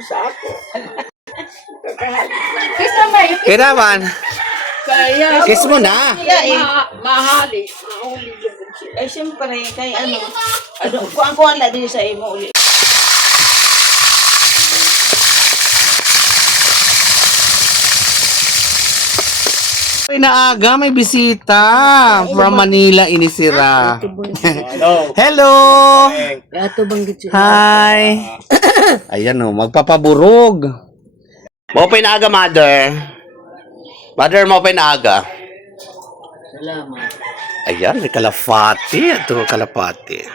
sa ako. Kiss naman. Kiraman. Kaya, Kiss mo na. mahali. Mahuli lubog siya. Ay, siyempre, kay kuhaan lang din sa imo uli. Pinaaga, may bisita from Manila, Inisira. Hello. Yato banggit siya. Hi. Ayan o, magpapaburog. Mo pinaaga, mother. Mother, mo pinaaga. Salamat. Ayan, may kalapati. Ito, kalapati.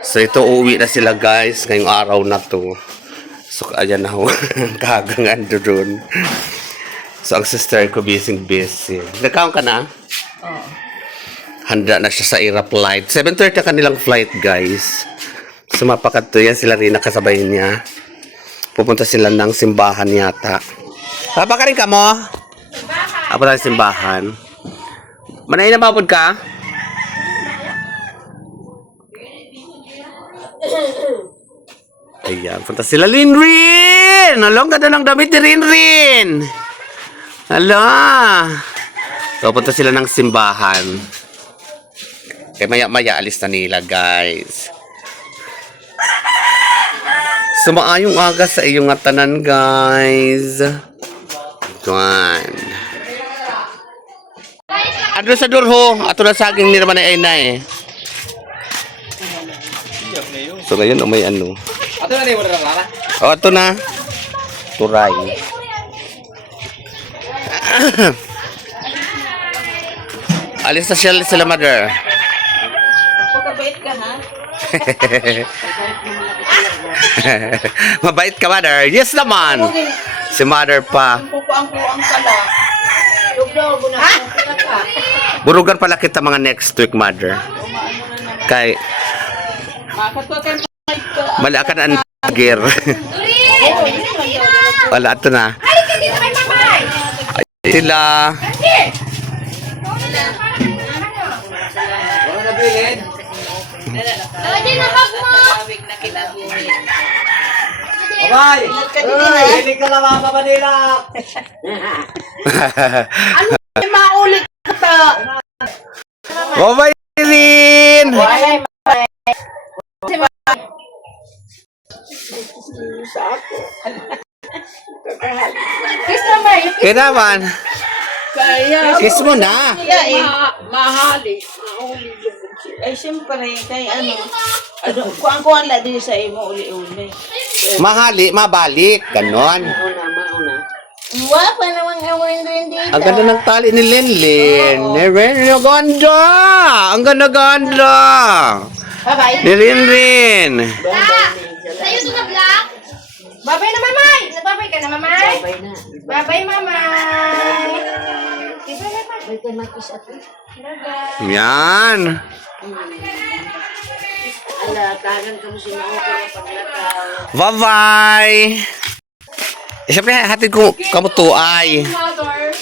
So, ito, uuwi na sila, guys, ngayong araw na to. So, ayan na ho. Kagang ando dun. So, ang sister ko, busy. Nagkaon ka na? Oo. Handa na siya sa Aira flight. 7:30 kanilang flight, guys. Sumapakat to yan. Sila rin nakasabay niya. Pupunta sila ng simbahan yata. Papa ka rin ka mo? Apo na simbahan. Manay na mapod ka? Ayan, punta sila Rinrin! Along ganda ng damit ni Rinrin! Hala! So, punta sila ng simbahan. Kaya maya-maya alis na nila, guys. Sumaayong aga sa iyong tanan, guys. Tuwan. Adro sa durho. Ato na saging ni naman ay na eh. So, ngayon, may ano. Ato na rin mo na lang, O, ito na. Turay. Alis na sila, mother. Pagkabait ka, ha? Mabait ka, mother. Yes naman. Si mother pa. Kukuang-kuang ka lang. Lugdaw, bunang ka. Burugan pala kita mga next week, mother. Kay Makatukan ka. malakan ang gear. Wala, ito na. Sila. Wala na bilhin. Bye! Hiling ka lang mga Manila! Ano maulit ka? Bye-bye, Rin! Sa ako. Kiss naman. Kiraman. Kaya, Kiss mo na. mahali. Mahuli lubog siya. Ay, siyempre, kay kuhaan lang din sa imo uli-uli. Mahali, mabalik. Ganon. Mauna. Wapa naman awin din dito. Ang ganda ng tali ni Linlin. Ni Rin, ang ganda. Ang ganda-ganda. Bye-bye. Ni Rin. Sa'yo ito na vlog. Babay na, mamay. Nagbabay ka na, mamay. Bye na. Babay, mamay. Bye kay Makis at Yan. ala, tagan ka mo sinuokay na paglakaw. Bye-bye. Siyempre, hatid ko kamutuay. Mother.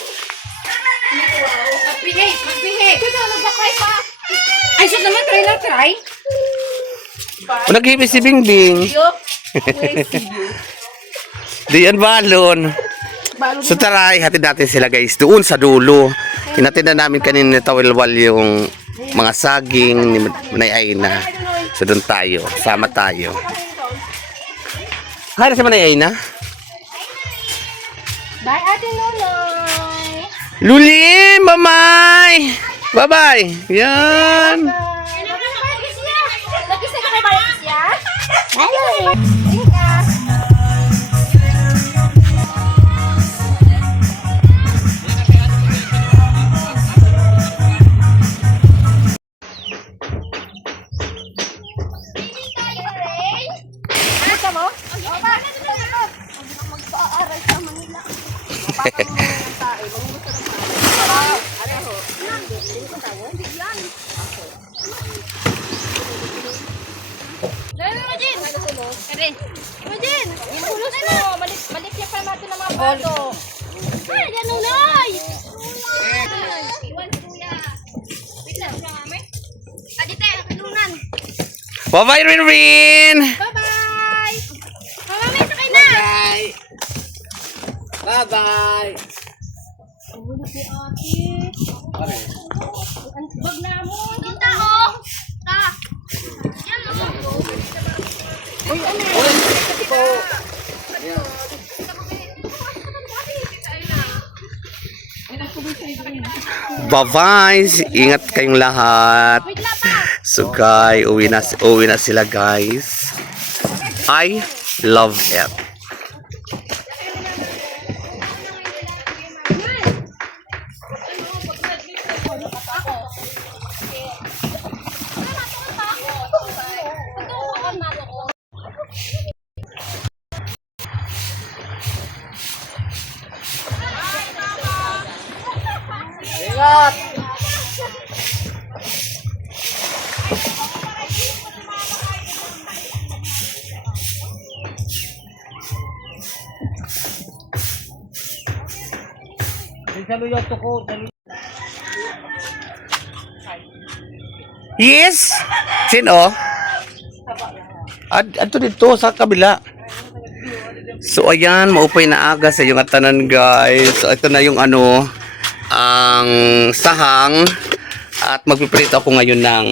Mag-behave, mag-behave. Ikaw, nagbakay pa. Ay, sus naman, try. O nag-ibig si Bingbing. Diyan balon. So taray, hatid natin sila guys doon sa dulo. Hinatid na namin kanina tawilwal yung mga saging ni Manay Aina. So doon tayo, sama tayo. Hi na si Manay Aina. Bye, Ate Nonoy. Luli, mamay. Bye-bye. Yan. Nag-isa ka kay Marcos, ya? Hello. Imagine, ipulos mo, malikya pa natin ang mga bato. Ay, yan Nunoy! Iwan kuya. Wait lang, mami. Adite, kanunan. Bye-bye, Rin Rin. Bye-bye! Bye-bye. Ulo si ate. Ang bag na mo. Yung tao. Ta. Yan mo. Uy, ano? Bye-bye! Ingat kayong lahat. So guys, uwi na sila guys. I love it. Ingat! Saluyot ko. Yes! Sino? Ato dito sa kabila. So ayan, maupay na aga sa iyong atanan guys. So ito na yung ano, ang sahang. At magpiprito ako ngayon ng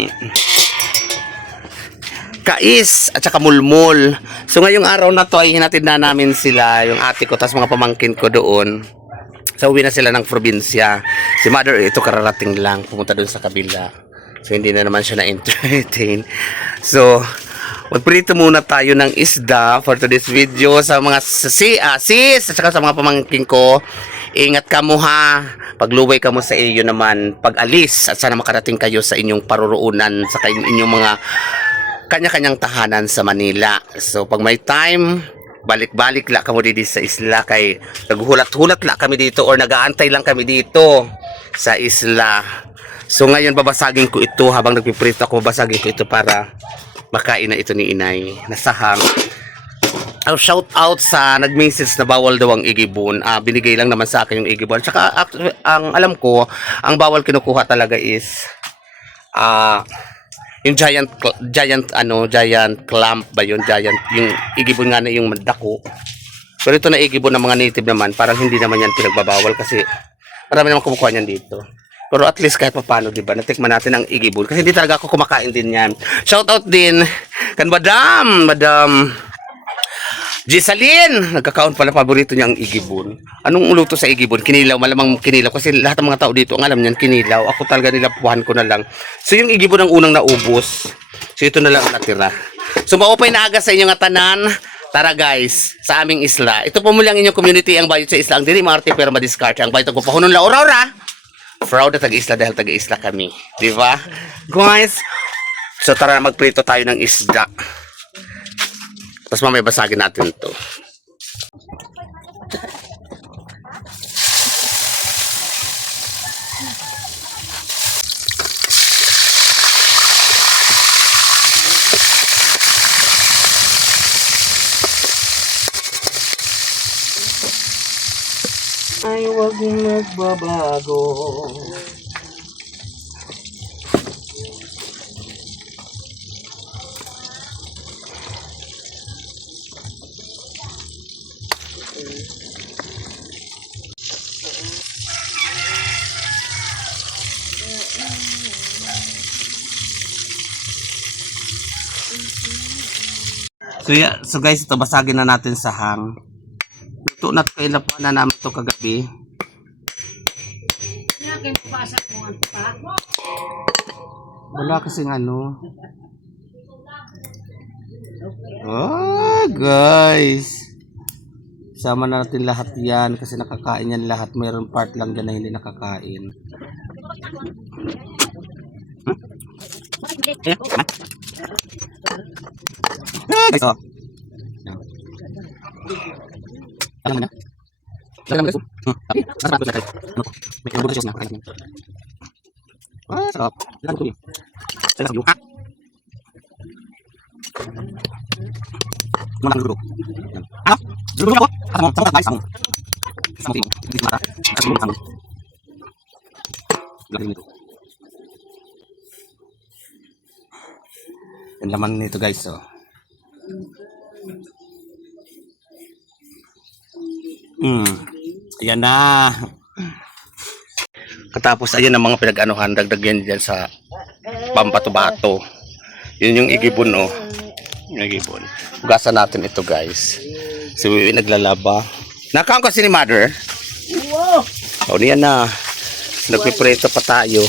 kais at saka mulmul. So ngayong araw na to ay hinatid na namin sila, yung ate ko tas mga pamangkin ko doon. So uwi na sila ng probinsya. Si mother ito kararating lang, pumunta doon sa kabila. So hindi na naman siya na-entertain. So magprito muna tayo ng isda for today's video sa mga sis at saka sa mga pamangkin ko. Ingat ka mo ha. Pagluway ka mo sa iyo naman pag-alis at sana makarating kayo sa inyong paruroonan sa inyong mga kanya-kanyang tahanan sa Manila. So pag may time, balik-balik la kamo dito sa isla kay naghulat-hulat la kami dito or nagaantay lang kami dito sa isla. So ngayon babasagin ko ito habang nagpiprito ako, babasagin ko ito para makain na ito ni inay na sahang. Shout out sa nag-message na bawal daw ang igibon. Binigay lang naman sa akin yung igibon. Tsaka ang alam ko, ang bawal kinukuha talaga is yung giant clamp ba yun? Giant, yung igibon nga na yung dako. Pero ito na igibon ng mga native naman, parang hindi naman yan pinagbabawal kasi marami naman kumukuha niyan dito. Pero at least kahit paano, diba, natikman natin ang igibon kasi hindi talaga ako kumakain din yan. Shout out din kan Madam Gisaline, nagkakaon pala paborito niya ang igibon. Anong luto sa igibon? Kinilaw, malamang kinilaw kasi lahat ng mga tao dito ang alam niyan kinilaw. Ako talaga nilapuhan ko na lang. So yung igibon ang unang naubos. So ito na lang ang natira. So maupay na aga sa inyong atanan. Tara guys, sa aming isla. Ito po muli ang inyong community, ang bayot sa isla. Ang diri Marte pero madiskarte. Ang bayot ko pahunon la ora. Proud na taga-isla dahil taga-isla kami. Di ba? Guys, so tara magprito tayo ng isda. Tapos mamaya basagin natin ito. Ay, huwag magbabago. So guys, ito basagin na natin sa hang. Luto na kayo na na namin ito kagabi. Wala kasing ano. Oh guys, sama natin lahat yan kasi nakakain yan lahat. Mayroon part lang dyan na hindi nakakain. Guys, oh. Alam mo na? Alam mo guys? Okay, masarap ko sa ano ko? May ilang butas na. Sarap. Alam ko yun. Sarap yung ha? Ano ang gulog? Ano? Gulog ako? Ano mo? Sama guys, sama mo. Sama mo. Hindi mara. Kasi gulog sama mo. Lagi nito. Yung laman nito guys, oh. Ayan na. Katapos ayan ang mga pinag-anuhan, dagdagan dyan sa pampato-bato. Yun yung igibon, oh. Yung igibon. Hugasan natin ito, guys. Si Wiwi naglalaba. Nakaon kasi ni Mother. Wow! O, niyan na. Nagpipreto pa tayo.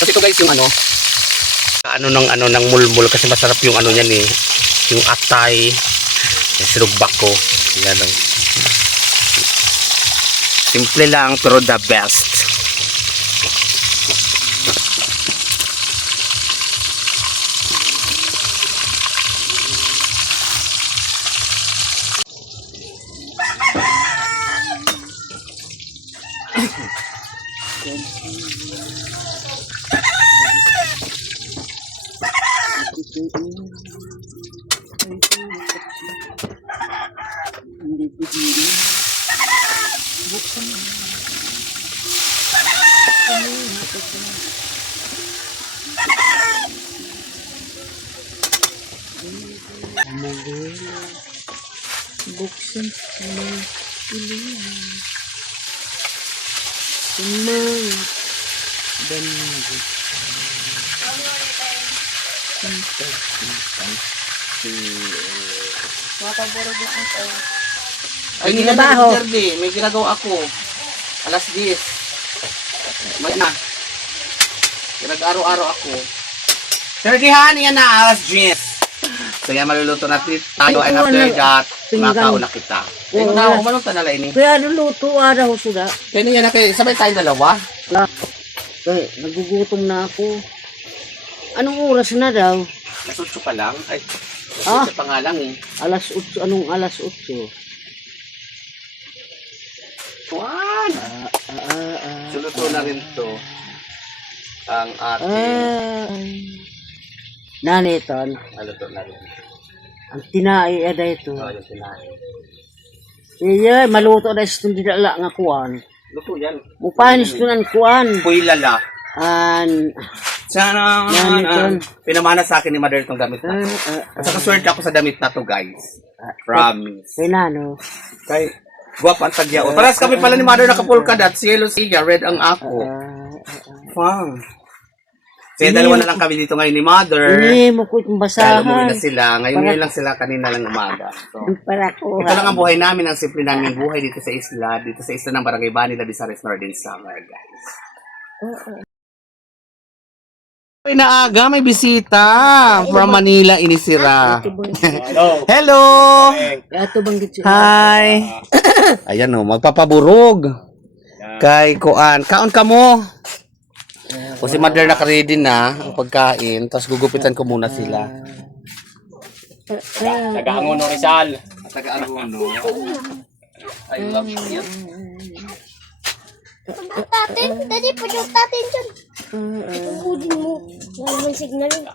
Kasi ito guys yung ano ng mulmul kasi masarap yung ano niyan eh. Yung atay, yung sinugbako. Yan lang. Simple lang pero the best. Buksan sa mga pilihan. Ay, nilabaho. May ginagawa ako. Alas 10. May na. Pinag-araw-araw ako. Sergihan, yan na. Alas 10. So yan, maluluto natin tayo. And after that, makauna kita. Ay, na, umanong tanala ini. Kaya nuluto araw sila. Kaya na yan, sabay tayong dalawa. Kaya nagugutom na ako. Anong oras na daw? Alas 8 pa lang. Ay, Ah? sa pangalang eh. Alas 8. Anong alas 8? Juan! Suluto na rin to. Ang ating Naniton. aluto na rin. Ang tinai ada ito. Oh, yung tinahin. Iya, maluto na itong dinala nga kuwan. Luto yan. Mupanis ko ng kuwan. Puy lala. Sana Naniton. pinamana sa akin ni Mother itong damit na to. At saka swerte ako sa damit na to, guys. Promise. Kaya nano. Kay guwapa ang tagya. Paras kami pala ni Mother nakapulka at si Yellow Siga, red ang ako. Wow. Kaya dalawa na lang kami dito ngayon ni Mother. Hindi mo ko itong Kaya umuwi basahan. na sila. Ngayon lang sila, kanina lang umaga. So, Para ko. ito lang ang buhay namin, ang simple namin buhay dito sa isla, ng Barangay Banila, Visares Northern Summer, guys. Ay, naaga, may bisita from Manila, Inisira. Hello! Ato bang gitsi? Hi! Ayan o, magpapaburog. Kay Kuan. Kaon ka mo? O si Mother naka-ready na ang pagkain, tapos gugupitan ko muna sila. Taga-Angono Rizal. Taga-Angono. I love you. Tatin, dali po yung tatin dyan. Pudin mo. Wala naman signal yun.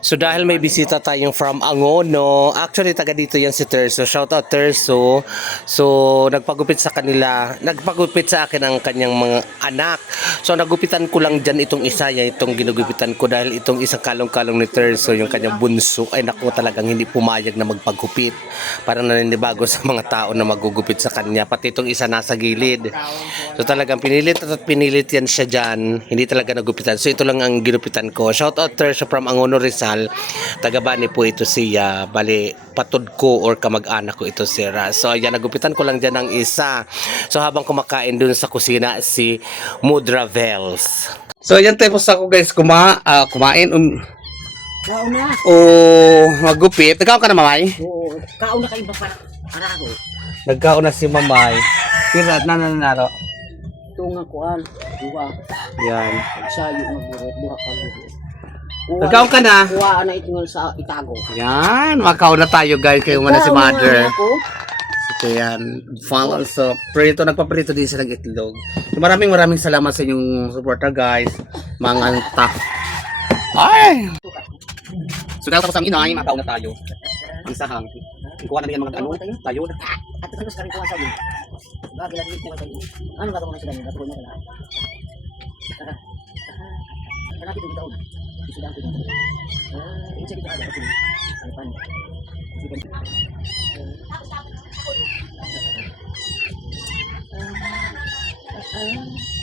So dahil may bisita tayong from Angono, actually taga dito yan si Terso. Shout out Terso. So nagpagupit sa kanila, nagpagupit sa akin ang kanyang mga anak. So nagupitan ko lang dyan itong isa, yan itong ginugupitan ko dahil itong isang kalong-kalong ni Terso, yung kanyang bunso, ay naku talagang hindi pumayag na magpagupit. Parang naninibago sa mga tao na magugupit sa kanya. Pati itong isa nasa gilid. So talagang pinilit at pinilit yan siya dyan. Hindi talaga nagupitan. So ito lang ang ginupitan ko. Shout out Terso from Angono Rizal. Taga-Bani po ito siya. Bali, patod ko or kamag-anak ko ito siya. So ayan, nagupitan ko lang dyan ng isa. So habang kumakain dun sa kusina si Mudra Vels. So ayan, tapos ako guys kumain. Kaon na. Magupit. Nagkaon ka na, Mamay? Oo. Kaon na kayo ba para arago? Nagkaon na si Mamay. Pirat na nanaro. Ito nga kuan. Dua. Yan. Sayo nga burot. Buha ka burot. Nagkaon ka na. Kuha na itingal sa itago. Yan. Makaon na tayo guys. Kayo muna si mother. Ako. So yan. So, prito. Nagpaprito din silang itlog. So, maraming salamat sa inyong supporter guys. Mga anta. Ay! So dahil tapos ang inay, makaon na tayo. Ang sahang. Kuha na rin mga ano. Tayo. At ito sa rin kuha sa iyo. Bagay lang dito tayo. Ano ba mo sa ganyan? Ako na lang. Kana dito dito. Sudah dito. Ini saya kita ada di sini. Depan. Sini.